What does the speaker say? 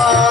Allah.